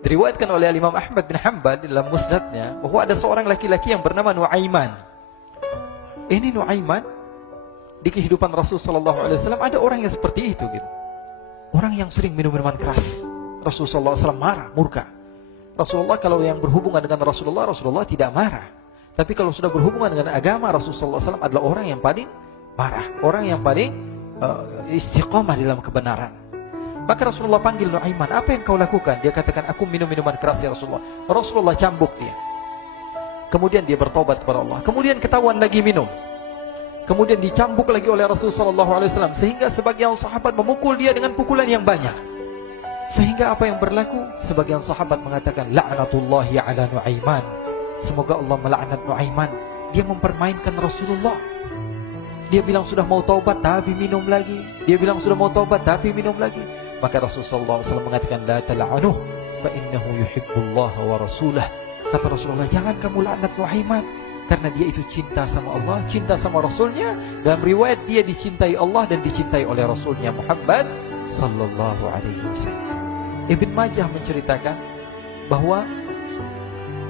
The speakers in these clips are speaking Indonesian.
Diriwayatkan oleh Imam Ahmad bin Hanbal dalam musnadnya bahwa ada seorang laki-laki yang bernama Nuaiman. Ini Nuaiman, di kehidupan Rasul sallallahu alaihi wasallam ada orang yang seperti itu gitu. Orang yang sering minum minuman keras. Rasul sallallahu alaihi wasallam marah, murka. Rasulullah kalau yang berhubungan dengan Rasulullah tidak marah. Tapi kalau sudah berhubungan dengan agama, Rasul sallallahu alaihi wasallam adalah orang yang paling marah, orang yang paling istiqamah dalam kebenaran. Maka Rasulullah panggil Nuaiman, apa yang kau lakukan? Dia katakan, aku minum minuman keras ya Rasulullah. Rasulullah cambuk dia. Kemudian dia bertobat kepada Allah. Kemudian ketahuan lagi minum. Kemudian dicambuk lagi oleh Rasulullah SAW. Sehingga sebagian sahabat memukul dia dengan pukulan yang banyak. Sehingga apa yang berlaku? Sebagian sahabat mengatakan, la'natullahi ala Nuaiman. Semoga Allah melaknat Nuaiman. Dia mempermainkan Rasulullah. Dia bilang sudah mau taubat tapi minum lagi. Dia bilang sudah mau taubat tapi minum lagi. Maka Rasulullah SAW mengatakan, la tal'anuh fa innahu yuhibbullah wa rasulah. Kata Rasulullah, jangan kamu laknat Nuaiman, karena dia itu cinta sama Allah, cinta sama Rasulnya. Dalam riwayat dia dicintai Allah dan dicintai oleh Rasulnya Muhammad sallallahu alaihi wasallam. Ibn Majah menceritakan bahwa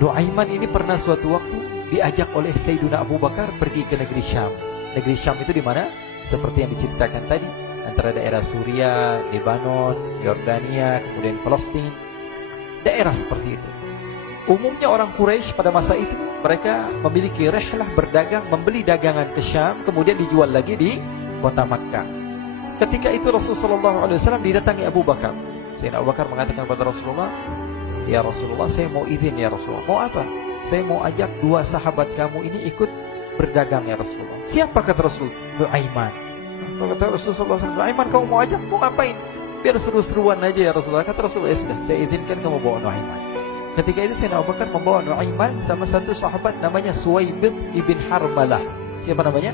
Nuaiman ini pernah suatu waktu diajak oleh Sayyidina Abu Bakar pergi ke negeri Syam. Negeri Syam itu di mana? Seperti yang diceritakan tadi, antara daerah Suria, Lebanon, Yordania, kemudian Palestina. Daerah seperti itu. Umumnya orang Quraisy pada masa itu mereka memiliki rihlah berdagang, membeli dagangan ke Syam, kemudian dijual lagi di kota Makkah. Ketika itu Rasulullah SAW didatangi Abu Bakar. Sayyidina Abu Bakar mengatakan kepada Rasulullah, ya Rasulullah, saya mau izin ya Rasulullah. Mau apa? Saya mau ajak dua sahabat kamu ini ikut berdagang ya Rasulullah. Siapa kata Rasul? Nuaiman. Kata Rasulullah SAW, Nuaiman kamu mau ajak? Mau ngapain? Biar seru-seruan aja ya Rasulullah. Kata Rasulullah, ya sudah, saya izinkan kamu bawa Nuaiman. Ketika itu Sayyidina Abu Bakar membawa Nuaiman sama satu sahabat namanya Suwaibid ibn Harmalah. Siapa namanya?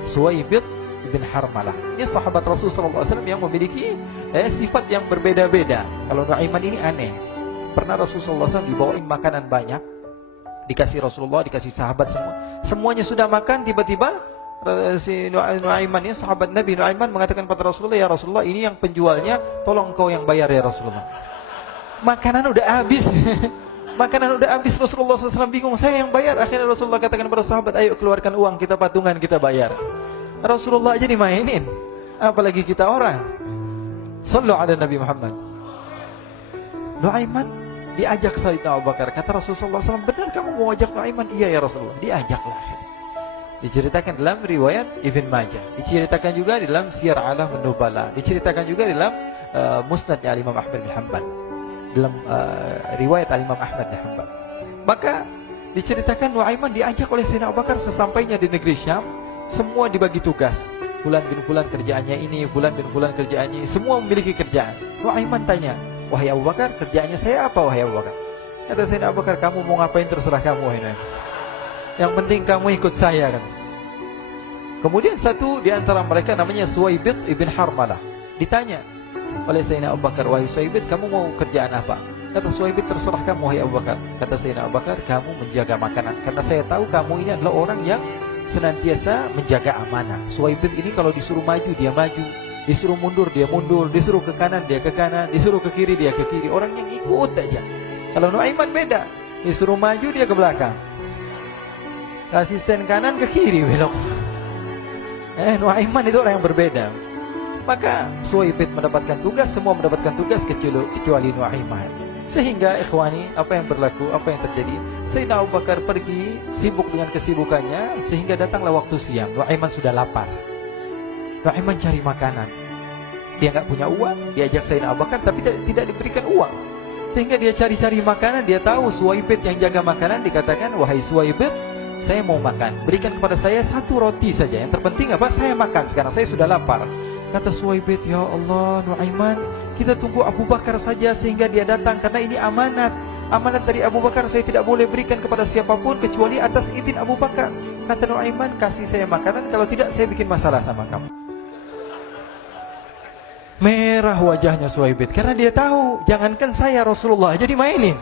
Suwaibid ibn Harmalah. Ini sahabat Rasulullah SAW yang memiliki sifat yang berbeda-beda. Kalau Nuaiman ini aneh. Pernah Rasulullah SAW dibawain makanan banyak, dikasih Rasulullah, dikasih sahabat semua. Semuanya sudah makan, tiba-tiba si Nuaiman ini, sahabat Nabi Nuaiman mengatakan kepada Rasulullah, ya Rasulullah, ini yang penjualnya, tolong engkau yang bayar ya Rasulullah. Makanan udah habis. Makanan udah habis, Rasulullah SAW bingung, saya yang bayar. Akhirnya Rasulullah katakan kepada sahabat, ayo keluarkan uang, kita patungan, kita bayar. Rasulullah aja dimainin, apalagi kita orang. Sallu ala Nabi Muhammad. Nuaiman diajak Sayyidina Abu Bakar. Kata Rasulullah SAW, benar kamu mau ajak Nuaiman? Iya ya Rasulullah. Diajaklah. Diceritakan dalam riwayat Ibn Majah. Diceritakan juga dalam Siyar A'lam An-Nubala. Diceritakan juga dalam Musnadnya Imam Ahmad bin Hanbal. Dalam riwayat Imam Ahmad bin Hanbal. Maka diceritakan Nuaiman diajak oleh Sayyidina Abu Bakar. Sesampainya di negeri Syam, semua dibagi tugas. Fulan bin Fulan kerjaannya ini, Fulan bin Fulan kerjaannya ini. Semua memiliki kerjaan. Nuaiman tanya, wahai Abu Bakar, kerjaannya saya apa wahai Abu Bakar? Kata Sayyidina Abu Bakar, kamu mau ngapain terserah kamu wahai Nuaiman. Yang penting kamu ikut saya kan. Kemudian satu di antara mereka namanya Suwaibid ibn Harmalah. Ditanya oleh Sayyidina Abu Bakar, wahai Suwaibid, kamu mau kerjaan apa? Kata Suwaibid, terserah kamu wahai Abu Bakar. Kata Sayyidina Abu Bakar, kamu menjaga makanan, karena saya tahu kamu ini adalah orang yang senantiasa menjaga amanah. Suwaibid ini kalau disuruh maju dia maju, disuruh mundur dia mundur, disuruh ke kanan dia ke kanan, disuruh ke kiri dia ke kiri. Orang yang ikut aja. Kalau Nuaiman beda, disuruh maju dia ke belakang, kasih sen kanan ke kiri belok. Nuaiman itu orang yang berbeda. Maka Suwaibid mendapatkan tugas, semua mendapatkan tugas kecuali Nuaiman. Sehingga ikhwani, apa yang berlaku, apa yang terjadi? Sayyidina Abu Bakar pergi sibuk dengan kesibukannya, sehingga datanglah waktu siang. Nuaiman sudah lapar. Nuaiman cari makanan. Dia nggak punya uang, diajak Sayyidina Abu Bakar tapi tidak diberikan uang. Sehingga dia cari-cari makanan, dia tahu Suwaibid yang jaga makanan, dikatakan, wahai Suwaibid, saya mau makan, berikan kepada saya satu roti saja. Yang terpenting apa? Saya makan sekarang, saya sudah lapar. Kata Suwaibid, ya Allah Nuaiman, kita tunggu Abu Bakar saja sehingga dia datang, karena ini amanat. Amanat dari Abu Bakar, saya tidak boleh berikan kepada siapapun kecuali atas izin Abu Bakar. Kata Nuaiman, kasih saya makanan, kalau tidak saya bikin masalah sama kamu. Merah wajahnya Suwaibid, karena dia tahu, jangankan saya, Rasulullah jadi mainin.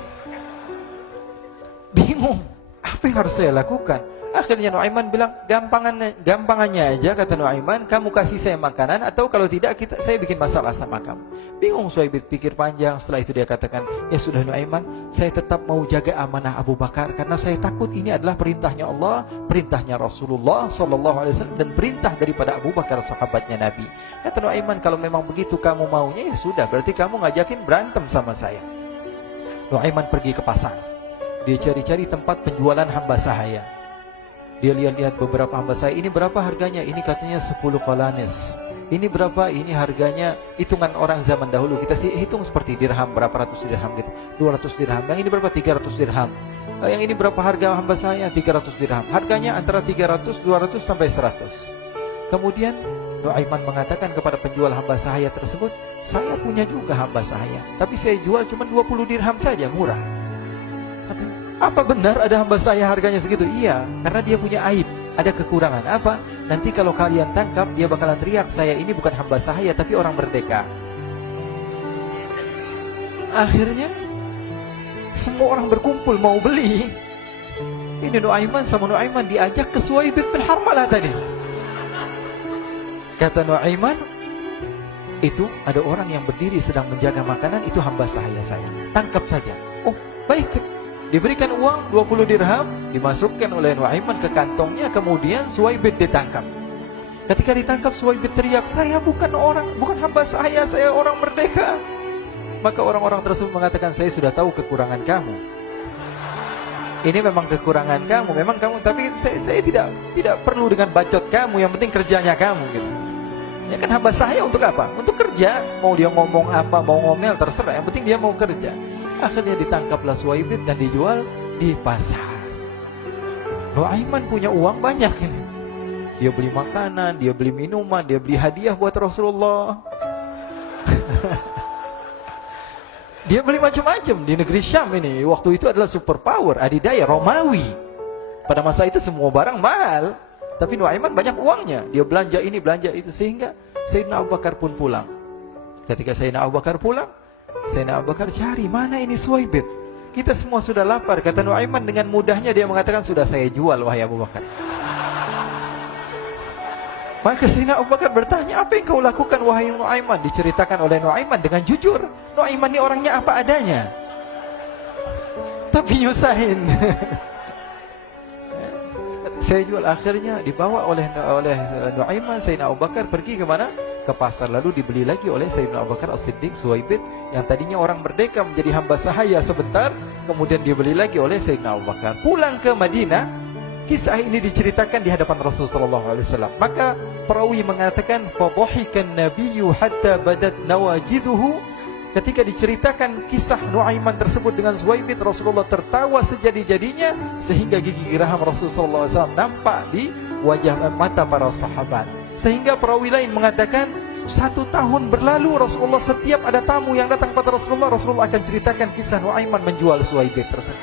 Bingung, apa yang harus saya lakukan? Akhirnya Nuaiman bilang, gampangannya aja, kata Nuaiman, kamu kasih saya makanan, atau kalau tidak saya bikin masalah sama kamu. Bingung Suhaib, pikir panjang. Setelah itu dia katakan, ya sudah Nuaiman, saya tetap mau jaga amanah Abu Bakar, karena saya takut ini adalah perintahnya Allah, perintahnya Rasulullah SAW, dan perintah daripada Abu Bakar, sahabatnya Nabi. Kata Nuaiman, kalau memang begitu kamu maunya, ya sudah, berarti kamu ngajakin berantem sama saya. Nuaiman pergi ke pasar. Dia cari-cari tempat penjualan hamba sahaya. Dia lihat-lihat beberapa hamba sahaya. Ini berapa harganya? Ini katanya 10 qalanis. Ini berapa? Ini harganya, hitungan orang zaman dahulu. Kita sih hitung seperti dirham, berapa ratus dirham gitu. 200 dirham. Yang ini berapa? 300 dirham. Yang ini berapa harga hamba sahaya? 300 dirham. Harganya antara 300, 200 sampai 100. Kemudian Nuaiman mengatakan kepada penjual hamba sahaya tersebut, saya punya juga hamba sahaya, tapi saya jual cuma 20 dirham saja, murah. Katanya, apa benar ada hamba saya harganya segitu? Iya, karena dia punya aib, ada kekurangan. Apa? Nanti kalau kalian tangkap, dia bakalan teriak, saya ini bukan hamba sahaya, tapi orang merdeka. Akhirnya semua orang berkumpul mau beli. Ini Nuaiman sama Nuaiman diajak ke Suhaib bin Harmalah tadi. Kata Nuaiman, itu ada orang yang berdiri sedang menjaga makanan, itu hamba sahaya saya, tangkap saja. Oh baik. Diberikan uang 20 dirham, dimasukkan oleh Nuaiman ke kantongnya. Kemudian Suhaib ditangkap. Ketika ditangkap, Suhaib teriak, saya bukan hamba saya orang merdeka. Maka orang-orang tersebut mengatakan, saya sudah tahu kekurangan kamu. Ini memang kekurangan kamu, memang kamu, tapi saya tidak perlu dengan bacot kamu, yang penting kerjanya kamu gitu. Ya kan hamba saya untuk apa? Untuk kerja. Mau dia ngomong apa, mau ngomel, terserah, yang penting dia mau kerja. Akhirnya ditangkaplah Suhaib dan dijual di pasar. Nuaiman punya uang banyak ini. Dia beli makanan, dia beli minuman, dia beli hadiah buat Rasulullah. Dia beli macam-macam di negeri Syam ini. Waktu itu adalah superpower, adidaya, Romawi. Pada masa itu semua barang mahal. Tapi Nuaiman banyak uangnya. Dia belanja ini, belanja itu. Sehingga Sayyidina Abu Bakar pun pulang. Ketika Sayyidina Abu Bakar pulang, Sayyidina Abu Bakar cari, mana ini Suhaib? Kita semua sudah lapar. Kata Nuaiman dengan mudahnya dia mengatakan, sudah saya jual wahai Abu Bakar. Maka Sayyidina Abu Bakar bertanya, apa yang kau lakukan wahai Nuaiman? Diceritakan oleh Nuaiman dengan jujur. Nuaiman ini orangnya apa adanya, tapi nyusahin. Saya jual. Akhirnya dibawa oleh Nuaiman, Sayyidina Abu Bakar pergi ke mana? Ke pasar. Lalu dibeli lagi oleh Sayyidina Abu Bakar As-Siddiq, Suhaib yang tadinya orang merdeka menjadi hamba sahaya sebentar, kemudian dibeli lagi oleh Sayyidina Abu Bakar. Pulang ke Madinah, kisah ini diceritakan di hadapan Rasulullah SAW. Maka perawi mengatakan, fadhahikan nabiyyu hatta badat nawajiduhu. Ketika diceritakan kisah Nuaiman tersebut dengan Suhaib, Rasulullah tertawa sejadi-jadinya sehingga gigi geraham Rasulullah SAW nampak di wajah mata para sahabat. Sehingga perawi lain mengatakan, 1 tahun berlalu Rasulullah, setiap ada tamu yang datang pada Rasulullah akan ceritakan kisah Nuaiman menjual Suhaib tersebut.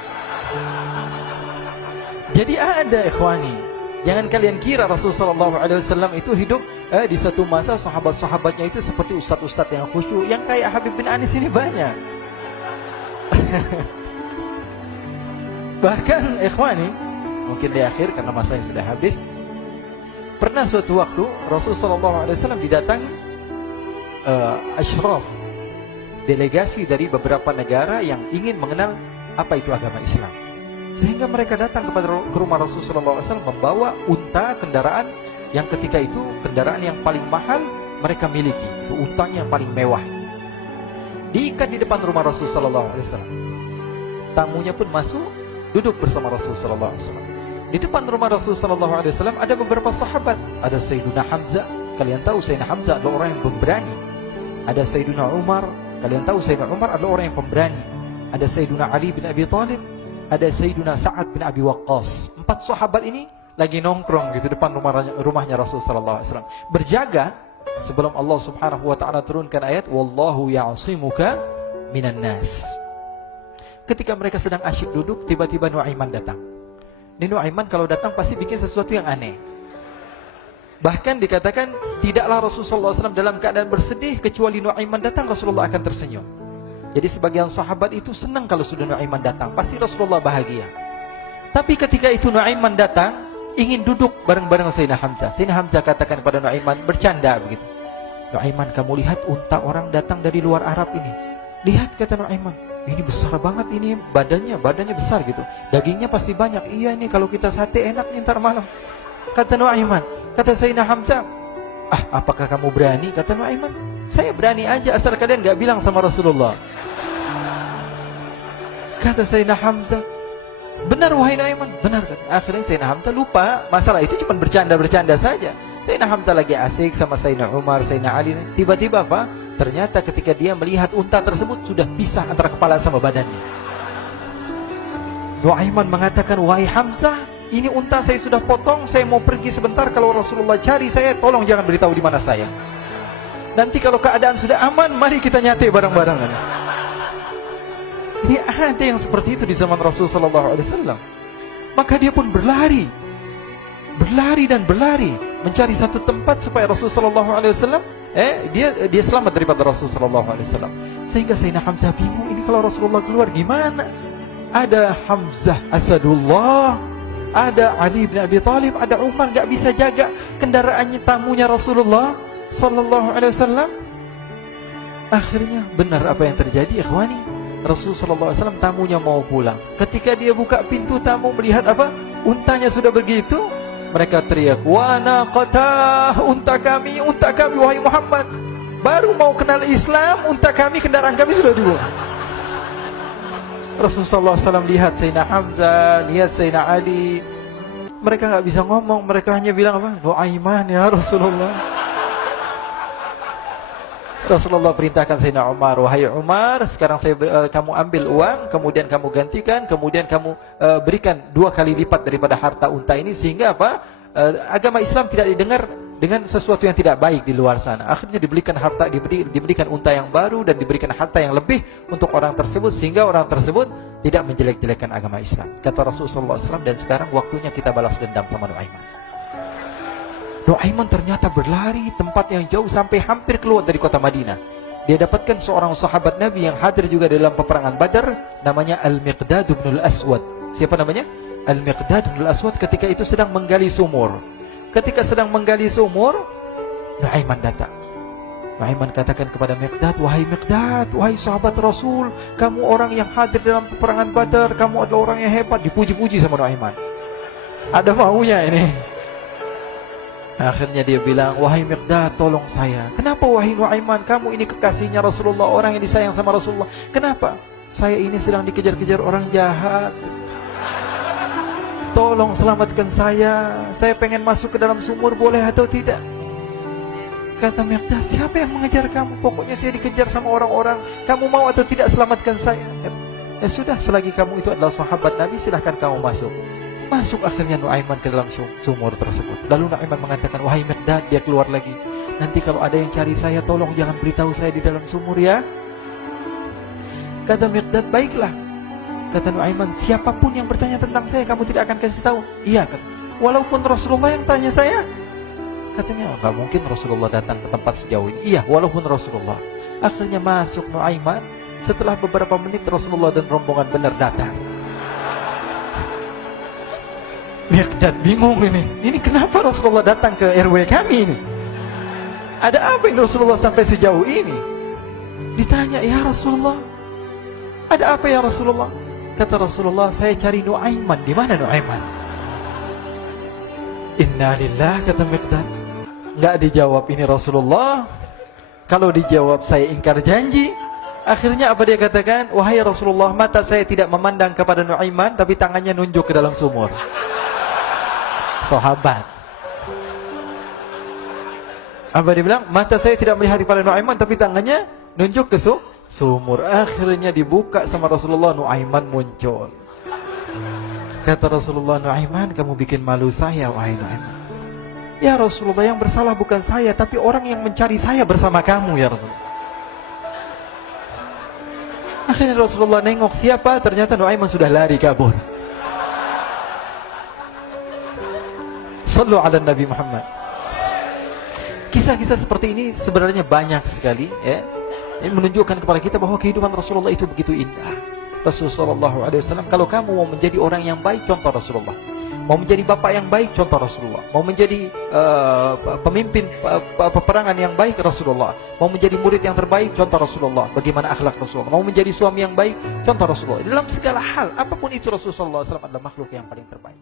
Jadi ada ikhwani, jangan kalian kira Rasulullah SAW itu hidup di satu masa sahabat-sahabatnya itu seperti ustadz-ustadz yang khusyuk, yang kayak Habib bin Anis ini banyak. Bahkan ikhwani, mungkin di akhir karena masanya sudah habis, pernah suatu waktu Rasulullah SAW didatangi asyraf, delegasi dari beberapa negara yang ingin mengenal apa itu agama Islam. Sehingga mereka datang ke rumah Rasulullah SAW membawa unta, kendaraan yang ketika itu kendaraan yang paling mahal mereka miliki. Itu untanya yang paling mewah. Diikat di depan rumah Rasulullah SAW. Tamunya pun masuk, duduk bersama Rasulullah SAW. Di depan rumah Rasulullah SAW ada beberapa sahabat. Ada Sayyiduna Hamzah. Kalian tahu Sayyidina Hamzah adalah orang yang pemberani. Ada Sayyiduna Umar. Kalian tahu Sayyidina Umar adalah orang yang pemberani. Ada Sayyiduna Ali bin Abi Thalib. Ada Sayyiduna Sa'ad bin Abi Waqqas. 4 sahabat ini lagi nongkrong gitu depan rumahnya Rasulullah SAW, berjaga sebelum Allah Subhanahu wa taala turunkan ayat wallahu ya'simuka minan nas. Ketika mereka sedang asyik duduk, tiba-tiba Nuaiman datang. Ini Nuaiman kalau datang pasti bikin sesuatu yang aneh. Bahkan dikatakan tidaklah Rasulullah SAW dalam keadaan bersedih, kecuali Nuaiman datang Rasulullah akan tersenyum. Jadi sebagian sahabat itu senang kalau sudah Nuaiman datang, pasti Rasulullah bahagia. Tapi ketika itu Nuaiman datang, ingin duduk bareng-bareng Sayyidina Hamzah. Sayyidina Hamzah katakan kepada Nuaiman, bercanda begitu. Nuaiman, kamu lihat unta orang datang dari luar Arab ini. Lihat, kata Nuaiman, ini besar banget ini, badannya besar gitu. Dagingnya pasti banyak. Iya nih, kalau kita sate enak nih ntar malam. Kata Nuaiman. Kata Sayyidina Hamzah, apakah kamu berani? Kata Nuaiman, saya berani aja asal kalian gak bilang sama Rasulullah. Kata Sayyidina Hamzah, benar wahai Nuaiman, benar. Akhirnya Sayyidina Hamzah lupa masalah itu, cuma bercanda-bercanda saja. Sayyidina Hamzah lagi asik sama Sayyidina Umar, Sayyidina Ali. Tiba-tiba apa? Ternyata ketika dia melihat unta tersebut sudah pisah antara kepala sama badannya. Nuaiman mengatakan, wahai Hamzah, ini unta saya sudah potong, saya mau pergi sebentar. Kalau Rasulullah cari saya, tolong jangan beritahu di mana saya. Nanti kalau keadaan sudah aman, mari kita nyate bareng-barengan. Ini ada yang seperti itu di zaman Rasulullah SAW. Maka dia pun berlari dan berlari mencari satu tempat supaya Rasulullah SAW dia selamat daripada Rasulullah SAW. Sehingga Sayyidina Hamzah bingung, ini kalau Rasulullah keluar gimana? Ada Hamzah Asadullah, ada Ali bin Abi Thalib, ada Umar, gak bisa jaga kendaraannya, tamunya Rasulullah Sallallahu Alaihi Wasallam. Akhirnya benar apa yang terjadi, ikhwani. Rasulullah SAW tamunya mau pulang. Ketika dia buka pintu tamu melihat apa? Untanya sudah begitu. Mereka teriak, wa naqatah, unta kami wahai Muhammad. Baru mau kenal Islam, unta kami, kendaraan kami sudah dibuang. Rasulullah SAW lihat Sayyidina Hamzah, lihat Sayyidina Ali. Mereka gak bisa ngomong, mereka hanya bilang apa? Nuaiman ya Rasulullah. Rasulullah perintahkan Sayyidina Umar, wahai Umar, sekarang kamu ambil uang, kemudian kamu gantikan, kemudian kamu berikan 2 kali lipat daripada harta unta ini, sehingga apa? Agama Islam tidak didengar dengan sesuatu yang tidak baik di luar sana. Akhirnya diberikan harta, diberikan unta yang baru dan diberikan harta yang lebih untuk orang tersebut, sehingga orang tersebut tidak menjelek-jelekan agama Islam. Kata Rasulullah SAW, dan sekarang waktunya kita balas dendam sama Nuaiman. Nuaiman ternyata berlari tempat yang jauh sampai hampir keluar dari kota Madinah. Dia dapatkan seorang sahabat Nabi yang hadir juga dalam peperangan Badar, namanya Al-Miqdad bin Al-Aswad. Siapa namanya? Al-Miqdad bin Al-Aswad ketika itu sedang menggali sumur. Ketika sedang menggali sumur, Nuaiman datang. Nuaiman katakan kepada Miqdad, wahai Miqdad, wahai sahabat Rasul, kamu orang yang hadir dalam peperangan Badar, kamu adalah orang yang hebat. Dipuji-puji sama Nuaiman. Ada maunya ini. Akhirnya dia bilang, wahai Miqdad, tolong saya. Kenapa wahai Nuaiman? Kamu ini kekasihnya Rasulullah, orang yang disayang sama Rasulullah. Kenapa? Saya ini sedang dikejar-kejar orang jahat. Tolong selamatkan saya. Saya pengen masuk ke dalam sumur, boleh atau tidak? Kata Miqdad, siapa yang mengejar kamu? Pokoknya saya dikejar sama orang-orang. Kamu mau atau tidak selamatkan saya? Ya sudah, selagi kamu itu adalah sahabat Nabi, silahkan kamu masuk. Masuk akhirnya Nuaiman ke dalam sumur tersebut. Lalu Nuaiman mengatakan, wahai Miqdad, dia keluar lagi. Nanti kalau ada yang cari saya, tolong jangan beritahu saya di dalam sumur ya. Kata Miqdad, baiklah. Kata Nuaiman, siapapun yang bertanya tentang saya, kamu tidak akan kasih tahu. Iya, kata. Walaupun Rasulullah yang tanya saya. Katanya, enggak mungkin Rasulullah datang ke tempat sejauh ini. Iya, walaupun Rasulullah. Akhirnya masuk Nuaiman. Setelah beberapa menit Rasulullah dan rombongan benar datang. Miqdad bingung ini. Ini kenapa Rasulullah datang ke RW kami ini? Ada apa yang Rasulullah sampai sejauh ini? Ditanya, ya Rasulullah, ada apa ya Rasulullah? Kata Rasulullah, saya cari Nuaiman. Di mana Nuaiman? Innalillah, kata Miqdad. Enggak dijawab ini Rasulullah. Kalau dijawab saya ingkar janji. Akhirnya apa dia katakan? Wahai Rasulullah, mata saya tidak memandang kepada Nuaiman, tapi tangannya nunjuk ke dalam sumur. Sahabat. Apa dia bilang? Mata saya tidak melihat kepada Nuaiman, tapi tangannya nunjuk ke sumur. Akhirnya dibuka sama Rasulullah, Nuaiman muncul. Kata Rasulullah, Nuaiman, kamu bikin malu saya, wahai Nuaiman. Ya Rasulullah, yang bersalah bukan saya, tapi orang yang mencari saya bersama kamu, ya Rasulullah. Akhirnya Rasulullah nengok, siapa? Ternyata Nuaiman sudah lari kabur. Sallu ala Nabi Muhammad. Kisah-kisah seperti ini sebenarnya banyak sekali, ya. Ini menunjukkan kepada kita bahwa kehidupan Rasulullah itu begitu indah. Rasulullah SAW, kalau kamu mau menjadi orang yang baik, contoh Rasulullah. Mau menjadi bapak yang baik, contoh Rasulullah. Mau menjadi pemimpin peperangan yang baik, Rasulullah. Mau menjadi murid yang terbaik, contoh Rasulullah. Bagaimana akhlak Rasulullah. Mau menjadi suami yang baik, contoh Rasulullah. Dalam segala hal, apapun itu Rasulullah SAW adalah makhluk yang paling terbaik.